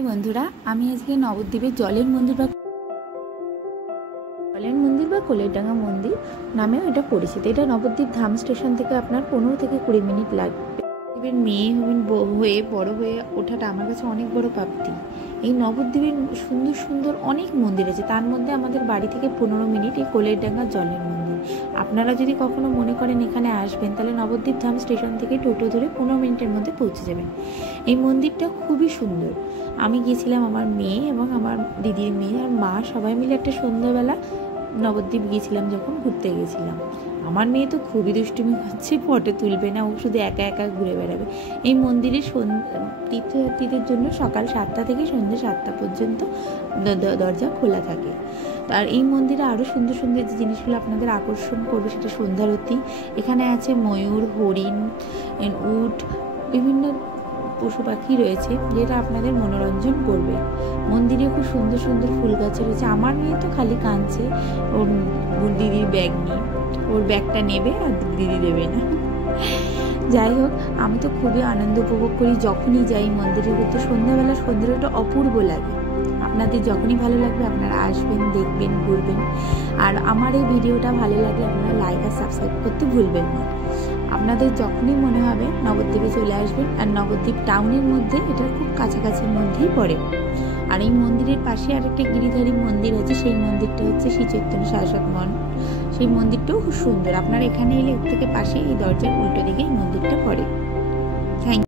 हाय बंधुरा आमी आजके नवद्वीपेर जलेर मंदिर बा कोलेरडांगा मंदिर नामेও এটা পরিচিত। এটা নবদ্বীপ ধাম স্টেশন থেকে আপনার 15 থেকে 20 মিনিট লাগবে। নবদ্বীপের মেয়ে হয়ে বড় হয়ে ওঠাটা আমার কাছে অনেক বড় প্রাপ্তি। এই নবদ্বীপের সুন্দর সুন্দর অনেক মন্দির আছে, তার মধ্যে আমাদের বাড়ি থেকে 15 মিনিট এই কোলেরডাঙ্গা জলের মন্দির। আপনারা যদি কখনো মনে করেন এখানে আসবেন তাহলে নবদ্বীপ ধাম স্টেশন থেকে টোটো ধরে 15 মিনিটের মধ্যে পৌঁছে যাবেন। এই মন্দিরটা খুবই সুন্দর। আমি গিয়েছিলাম আমার মেয়ে এবং আমার দিদির মেয়ে আর মা সবাই মিলে একটা সন্ধ্যাবেলা নবদ্বীপ গিয়েছিলাম, যখন ঘুরতে গেছিলাম। আমার মেয়ে তো খুবই দুষ্টুমি হচ্ছে, ফটো তুলবে না, ও শুধু একা একা ঘুরে বেড়াবে। এই মন্দিরের তীর্থযাত্রীদের জন্য সকাল 7টা থেকে সন্ধ্যে 7টা পর্যন্ত দরজা খোলা থাকে। আর এই মন্দিরে আরও সুন্দর সুন্দর যে জিনিসগুলো আপনাদের আকর্ষণ করবে সেটা সন্ধ্যারতি। এখানে আছে ময়ূর, হরিণ, উট, বিভিন্ন পশু পাখি রয়েছে যেটা আপনাদের মনোরঞ্জন করবে। মন্দিরে খুব সুন্দর সুন্দর ফুল গাছ রয়েছে। আমার মেয়ে তো খালি কাঁদছে ওর দিদির ব্যাগ নিয়ে, ওর ব্যাগটা নেবে আর দিদি দেবে না। যাই হোক, আমি তো খুবই আনন্দ উপভোগ করি যখনই যাই মন্দিরে ঘুরতে। সন্ধ্যাবেলা সন্ধ্যাটা অপূর্ব লাগে। আপনাদের যখনই ভালো লাগবে আপনারা আসবেন, দেখবেন, ঘুরবেন। আর আমার এই ভিডিওটা ভালো লাগলে আপনারা লাইক আর সাবস্ক্রাইব করতে ভুলবেন না। আপনাদের যখনই মনে হবে নবদ্বীপে চলে আসবেন। আর নবদ্বীপ টাউনের মধ্যে এটা খুব কাছাকাছির মধ্যেই পড়ে। আর এই মন্দিরের পাশে আরেকটা গিরিধারী মন্দির আছে, সেই মন্দিরটা হচ্ছে শ্রী চৈতন্য শাশ্বত মঠ। সেই মন্দিরটাও খুব সুন্দর। আপনারা এখানে এলে এর থেকে পাশে এই দরজার উল্টো দিকে এই মন্দিরটা পড়ে।